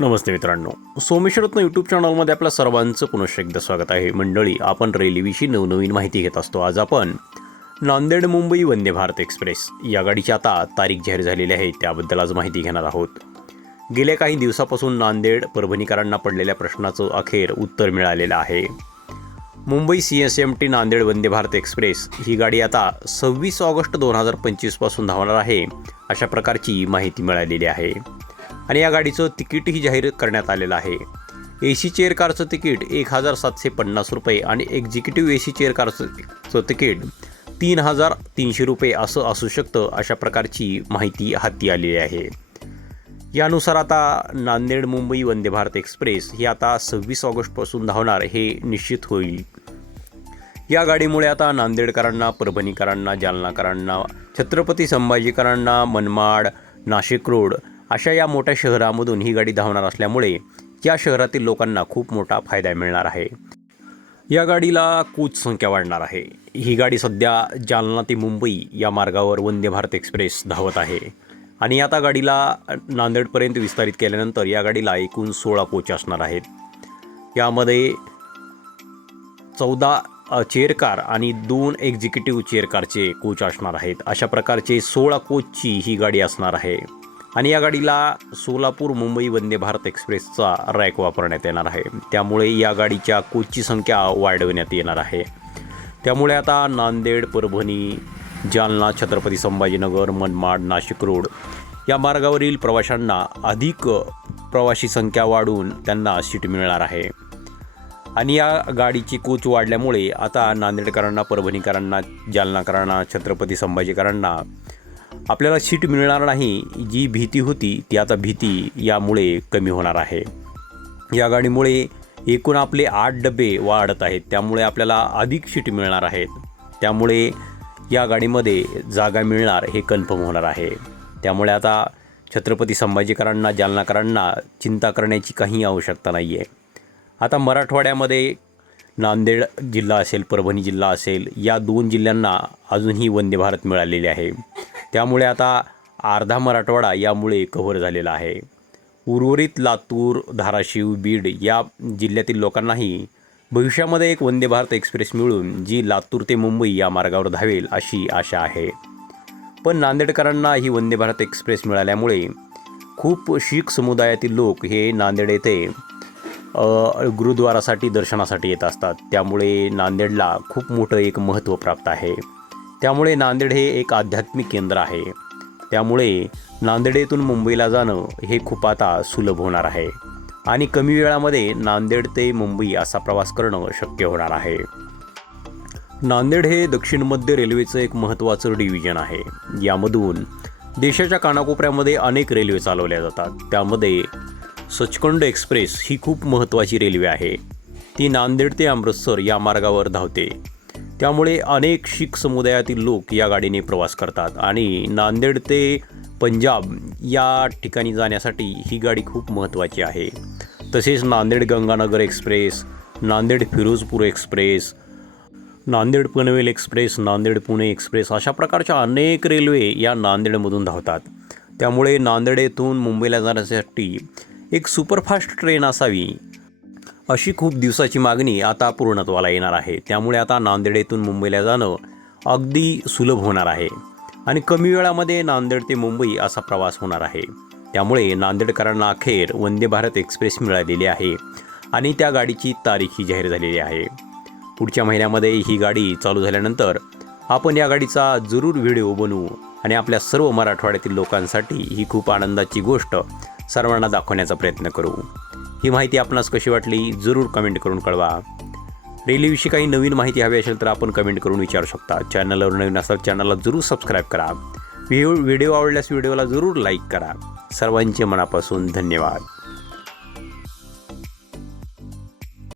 नमस्ते मित्रांनो. सोमेश्वरत्न यूट्यूब चॅनलमध्ये आपल्या सर्वांचं पुनश्च एकदा स्वागत आहे. मंडळी आपण रेल्वेविषयी नवनवीन माहिती घेत असतो. आज आपण नांदेड मुंबई वंदे भारत एक्सप्रेस या गाडीची आता तारीख जाहीर झालेली आहे. त्याबद्दल आज माहिती घेणार आहोत. गेल्या काही दिवसापासून नांदेड परभणीकरांना पडलेल्या प्रश्नाचं अखेर उत्तर मिळालेलं आहे. Mumbai C S M T Nanded Vande Bharat express ही गाडी आता सव्वीस ऑगस्ट दोन हजार पंचवीसपासून धावणार आहे अशा प्रकारची माहिती मिळालेली आहे. आणि या गाडीचं तिकीटही जाहीर करण्यात आलेलं आहे. ए सी चेअर कारचं तिकीट एक हजार सातशे पन्नास रुपये आणि एक्झिक्युटिव्ह ए सी चेअर कारचं तिकीट तीन हजार तीनशे रुपये असं असू शकतं अशा प्रकारची माहिती हाती आलेली आहे. यानुसार आता नांदेड मुंबई वंदे भारत एक्सप्रेस ही आता सव्वीस ऑगस्टपासून धावणार हे निश्चित होईल. या गाडीमुळे आता नांदेडकरांना परभणीकरांना जालनाकरांना छत्रपती संभाजीकरांना मनमाड नाशिक रोड अशा या मोठ्या शहरामधून ही गाडी धावणार असल्यामुळे या शहरातील लोकांना खूप मोठा फायदा मिळणार आहे. या गाडीला कोच संख्या वाढणार आहे. ही गाडी सध्या जालना ते मुंबई या मार्गावर वंदे भारत एक्सप्रेस धावत आहे. आणि आता गाडीला नांदेडपर्यंत विस्तारित केल्यानंतर या गाडीला एकूण सोळा कोच असणार आहेत. यामध्ये चौदा चेअरकार चेअर कार आणि दोन एक्झिक्युटिव्ह चेअर कारचे कोच असणार आहेत. अशा प्रकारचे सोळा कोचची ही गाडी असणार आहे. आणि या गाडीला सोलापूर मुंबई वंदे भारत एक्सप्रेसचा रॅक वापरण्यात येणार आहे. त्यामुळे या गाडीच्या कोचची संख्या वाढवण्यात येणार आहे. त्यामुळे आता नांदेड परभणी जालना छत्रपती संभाजीनगर मनमाड नाशिक रोड या मार्गावरील प्रवाशांना अधिक प्रवाशी संख्या वाढून त्यांना सीट मिळणार आहे. आणि या गाडीची कोच वाढल्यामुळे आता नांदेडकरांना परभणीकरांना जालनाकरांना छत्रपती संभाजीकरांना आपल्याला सीट मिळणार नाही जी भीती होती ती आता भीती यामुळे कमी होणार आहे. या गाडीमुळे एकूण आपले आठ डबे वाढत आहेत त्यामुळे आपल्याला अधिक सीट मिळणार आहेत. त्यामुळे या गाडीमध्ये जागा मिळणार हे कन्फर्म होणार आहे. त्यामुळे आता छत्रपती संभाजीकरांना जालनाकरांना चिंता करण्याची काही आवश्यकता नाही आहे आता मराठवाड्यामध्ये नांदेड जिल्हा असेल परभणी जिल्हा असेल या दोन जिल्ह्यांना अजूनही वंदे भारत मिळालेले आहे. त्यामुळे आता अर्धा मराठवाडा यामुळे कव्हर झालेला आहे. उर्वरित लातूर धाराशिव बीड या जिल्ह्यातील लोकांनाही भविष्यामध्ये एक वंदे भारत एक्सप्रेस मिळून जी लातूर ते मुंबई या मार्गावर धावेल अशी आशा आहे. पण नांदेडकरांना ही वंदे भारत एक्सप्रेस मिळाल्यामुळे खूप शीख समुदायातील लोक हे नांदेड येथे गुरुद्वारासाठी दर्शनासाठी येत असतात. त्यामुळे नांदेडला खूप मोठं एक महत्त्व प्राप्त आहे. त्यामुळे नांदेड हे एक आध्यात्मिक केंद्र आहे. त्यामुळे नांदेडेतून मुंबईला जाणं हे खूप आता सुलभ होणार आहे. आणि कमी वेळामध्ये नांदेड ते मुंबई असा प्रवास करणं शक्य होणार आहे. नांदेड हे दक्षिण मध्य रेल्वेचं एक महत्त्वाचं डिव्हिजन आहे. यामधून देशाच्या कानाकोपऱ्यामध्ये अनेक रेल्वे चालवल्या जातात. त्यामध्ये सचखंड एक्सप्रेस ही खूप महत्त्वाची रेल्वे आहे. ती नांदेड ते अमृतसर या मार्गावर धावते. त्यामुळे अनेक शीख समुदायातील लोक या गाडीने प्रवास करतात. आणि नांदेड ते पंजाब या ठिकाणी जाण्यासाठी ही गाडी खूप महत्त्वाची आहे. तसेच Nanded Ganganagar express Nanded Firozpur express Nanded Panvel express Nanded Pune express अशा प्रकारच्या अनेक रेल्वे या नांदेडमधून धावतात. त्यामुळे नांदेड येथून मुंबईला जाण्यासाठी एक सुपरफास्ट ट्रेन असावी अशी खूप दिवसाची मागणी आता पूर्णत्वाला येणार आहे. त्यामुळे आता नांदेड येथून मुंबईला जाणं अगदी सुलभ होणार आहे. आणि कमी वेळामध्ये नांदेड ते मुंबई असा प्रवास होणार आहे. त्यामुळे नांदेडकरांना अखेर वंदे भारत एक्सप्रेस मिळालेली आहे आणि त्या गाडीची तारीखही जाहीर झालेली आहे. पुढच्या महिन्यामध्ये ही गाडी चालू झाल्यानंतर आपण या गाडीचा जरूर व्हिडिओ बनवू आणि आपल्या सर्व मराठवाड्यातील लोकांसाठी ही खूप आनंदाची गोष्ट सर्वांना दाखवण्याचा प्रयत्न करू. ही माहिती आपणास कशी वाटली जरूर कमेंट करून कळवा. रेल्वेविषयी काही नवीन माहिती हवी असेल तर आपण कमेंट करून विचारू शकता. चॅनलवर नवीन असाल चॅनलला जरूर सबस्क्राईब करा. व्हिडिओ व्हिडिओ आवडल्यास व्हिडिओला जरूर लाईक करा. सर्वांचे मनापासून धन्यवाद.